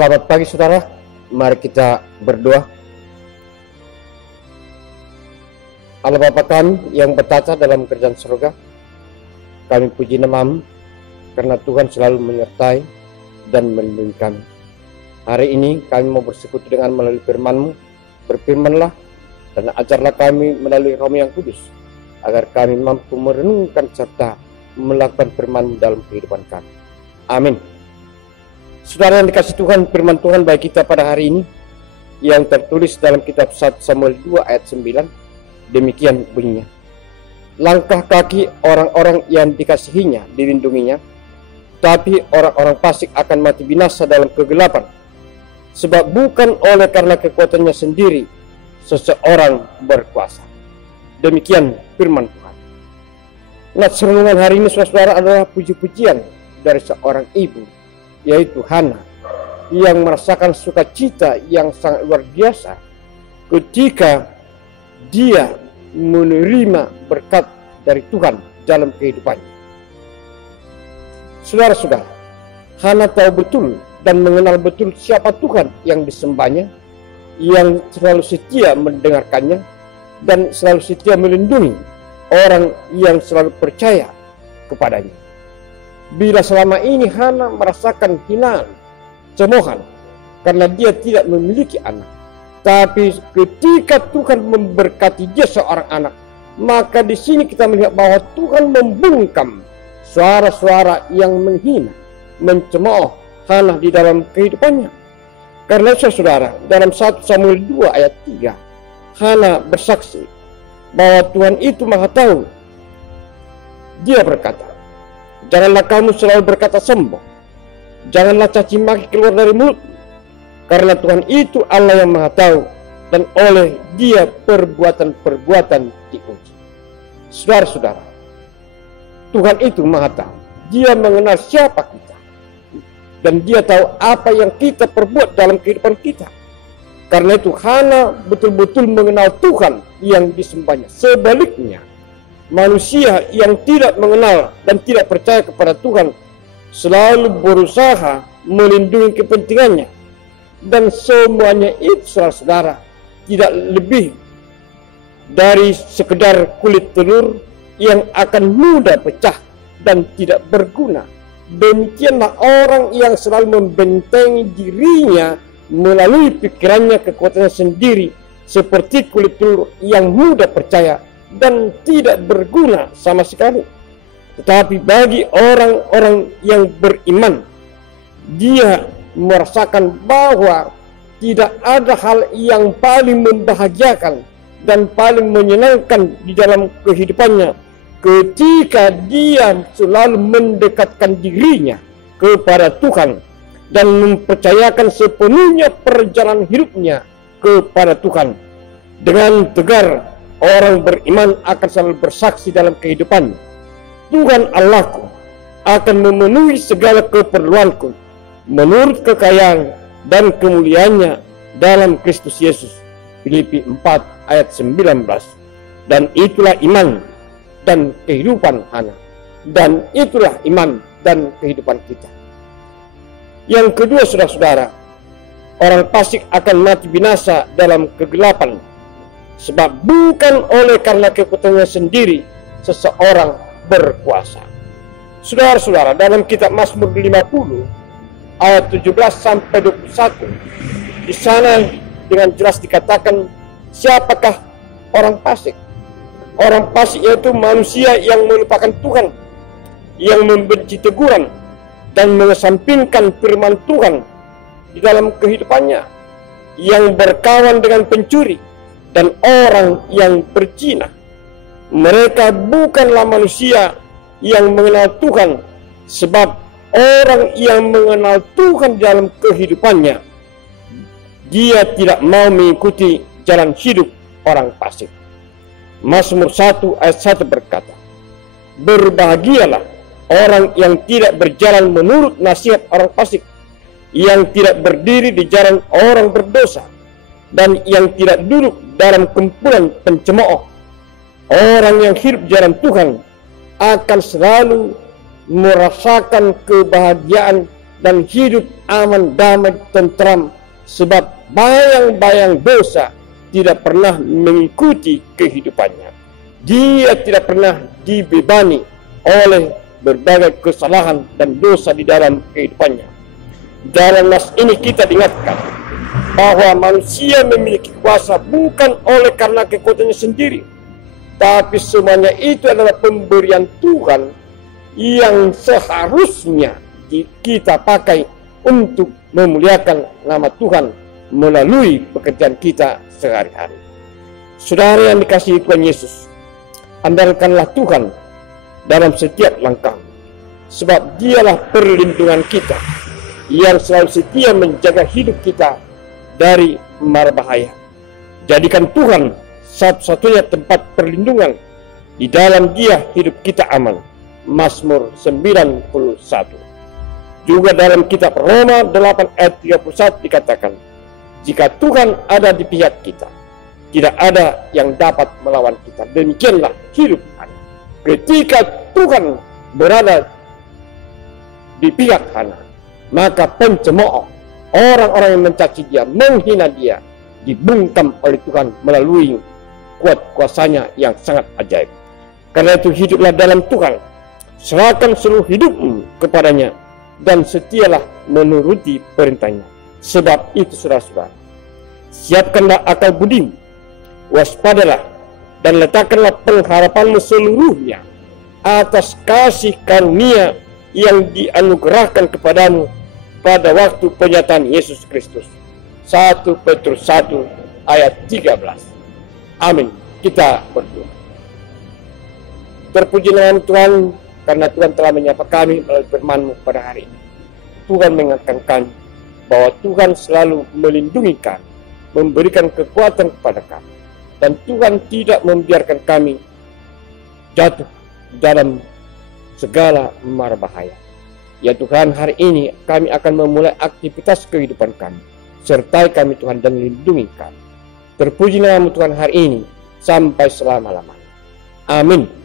Selamat pagi saudara, mari kita berdoa. Allah Bapa kami yang bertata dalam kerajaan surga, kami puji nama-Mu karena Tuhan selalu menyertai dan melindungi kami. Hari ini kami mau bersekutu dengan melalui firman-Mu. Berfirmanlah dan ajarlah kami melalui Roh-Mu yang kudus, agar kami mampu merenungkan serta melakukan firman-Mu dalam kehidupan kami. Amin. Saudara yang dikasih Tuhan, firman Tuhan bagi kita pada hari ini yang tertulis dalam kitab 1 Samuel 2 ayat 9, demikian bunyinya. Langkah kaki orang-orang yang dikasihinya dilindunginya, tapi orang-orang fasik akan mati binasa dalam kegelapan. Sebab bukan oleh karena kekuatannya sendiri seseorang berkuasa. Demikian firman Tuhan. Nah, renungan hari ini saudara adalah puji-pujian dari seorang ibu, yaitu Hana, yang merasakan sukacita yang sangat luar biasa ketika dia menerima berkat dari Tuhan dalam kehidupannya. Saudara-saudara, Hana tahu betul dan mengenal betul siapa Tuhan yang disembahnya, yang selalu setia mendengarkannya dan selalu setia melindungi orang yang selalu percaya kepadanya. Bila selama ini Hana merasakan hinaan, cemoohan karena dia tidak memiliki anak, tapi ketika Tuhan memberkati dia seorang anak, maka di sini kita melihat bahwa Tuhan membungkam suara-suara yang menghina, mencemooh Hana di dalam kehidupannya. Karena itu saudara, dalam 1 Samuel 2 ayat 3, Hana bersaksi bahwa Tuhan itu Maha Tahu. Dia berkata, "Janganlah kamu selalu berkata sombong, janganlah caci maki keluar dari mulut, karena Tuhan itu Allah yang Maha Tahu, dan oleh Dia perbuatan-perbuatan diuji." Saudara-saudara, Tuhan itu Maha Tahu. Dia mengenal siapa kita, dan Dia tahu apa yang kita perbuat dalam kehidupan kita. Karena itu Hana betul-betul mengenal Tuhan yang disembahnya. Sebaliknya, manusia yang tidak mengenal dan tidak percaya kepada Tuhan selalu berusaha melindungi kepentingannya, dan semuanya itu saudara-saudara tidak lebih dari sekedar kulit telur yang akan mudah pecah dan tidak berguna. Demikianlah orang yang selalu membentengi dirinya melalui pikirannya, kekuatannya sendiri, seperti kulit telur yang mudah percaya dan tidak berguna sama sekali. Tetapi bagi orang-orang yang beriman, dia merasakan bahwa tidak ada hal yang paling membahagiakan dan paling menyenangkan di dalam kehidupannya ketika dia selalu mendekatkan dirinya kepada Tuhan dan mempercayakan sepenuhnya perjalanan hidupnya kepada Tuhan. Dengan tegar, orang beriman akan selalu bersaksi dalam kehidupan, "Tuhan Allahku akan memenuhi segala keperluanku menurut kekayaan dan kemuliaannya dalam Kristus Yesus." Filipi 4 ayat 19. Dan itulah iman dan kehidupan Hana, dan itulah iman dan kehidupan kita. Yang kedua saudara-saudara, orang fasik akan mati binasa dalam kegelapan, sebab bukan oleh karena kekuatannya sendiri seseorang berkuasa. Saudara-saudara, dalam kitab Mazmur 50 ayat 17 sampai 21, di sana dengan jelas dikatakan siapakah orang fasik. Orang fasik yaitu manusia yang melupakan Tuhan, yang membenci teguran dan mengesampingkan firman Tuhan di dalam kehidupannya, yang berkawan dengan pencuri dan orang yang berzina. Mereka bukanlah manusia yang mengenal Tuhan, sebab orang yang mengenal Tuhan dalam kehidupannya, dia tidak mau mengikuti jalan hidup orang fasik. Mazmur 1 ayat 1 berkata, "Berbahagialah orang yang tidak berjalan menurut nasihat orang fasik, yang tidak berdiri di jalan orang berdosa, dan yang tidak duduk dalam kumpulan pencemooh. Orang yang hidup jalan Tuhan akan selalu merasakan kebahagiaan dan hidup aman, damai, tentram, sebab bayang-bayang dosa tidak pernah mengikuti kehidupannya. Dia tidak pernah dibebani oleh berbagai kesalahan dan dosa di dalam kehidupannya. Dalam nas ini kita diingatkan bahwa manusia memiliki kuasa bukan oleh karena kekuatannya sendiri, tapi semuanya itu adalah pemberian Tuhan yang seharusnya kita pakai untuk memuliakan nama Tuhan melalui pekerjaan kita sehari-hari. Saudara yang dikasihi Tuhan Yesus, andalkanlah Tuhan dalam setiap langkah, sebab Dialah perlindungan kita yang selalu setia menjaga hidup kita dari mara bahaya. Jadikan Tuhan satu-satunya tempat perlindungan, di dalam Dia hidup kita aman. Mazmur 91. Juga dalam kitab Roma 8 ayat 31 dikatakan, jika Tuhan ada di pihak kita, tidak ada yang dapat melawan kita. Demikianlah hidup Hana. Ketika Tuhan berada di pihak Hana, maka pencemooh, orang-orang yang mencaci dia, menghina dia, dibungkam oleh Tuhan melalui kuasa-Nya yang sangat ajaib. Karena itu hiduplah dalam Tuhan, serahkan seluruh hidupmu kepadanya, dan setialah menuruti perintahnya. Sebab itu saudara-saudara, siapkanlah akal budimu, waspadalah, dan letakkanlah pengharapanmu seluruhnya atas kasih karunia yang dianugerahkan kepadamu pada waktu penyataan Yesus Kristus. 1 Petrus 1 ayat 13. Amin. Kita berdoa. Terpuji nama Tuhan, karena Tuhan telah menyapa kami melalui firman-Mu pada hari ini. Tuhan mengingatkan kami bahwa Tuhan selalu melindungi kami, memberikan kekuatan kepada kami, dan Tuhan tidak membiarkan kami jatuh dalam segala mara bahaya. Ya Tuhan, hari ini kami akan memulai aktivitas kehidupan kami. Sertai kami Tuhan dan lindungi kami. Terpuji nama Tuhan hari ini sampai selama-lamanya. Amin.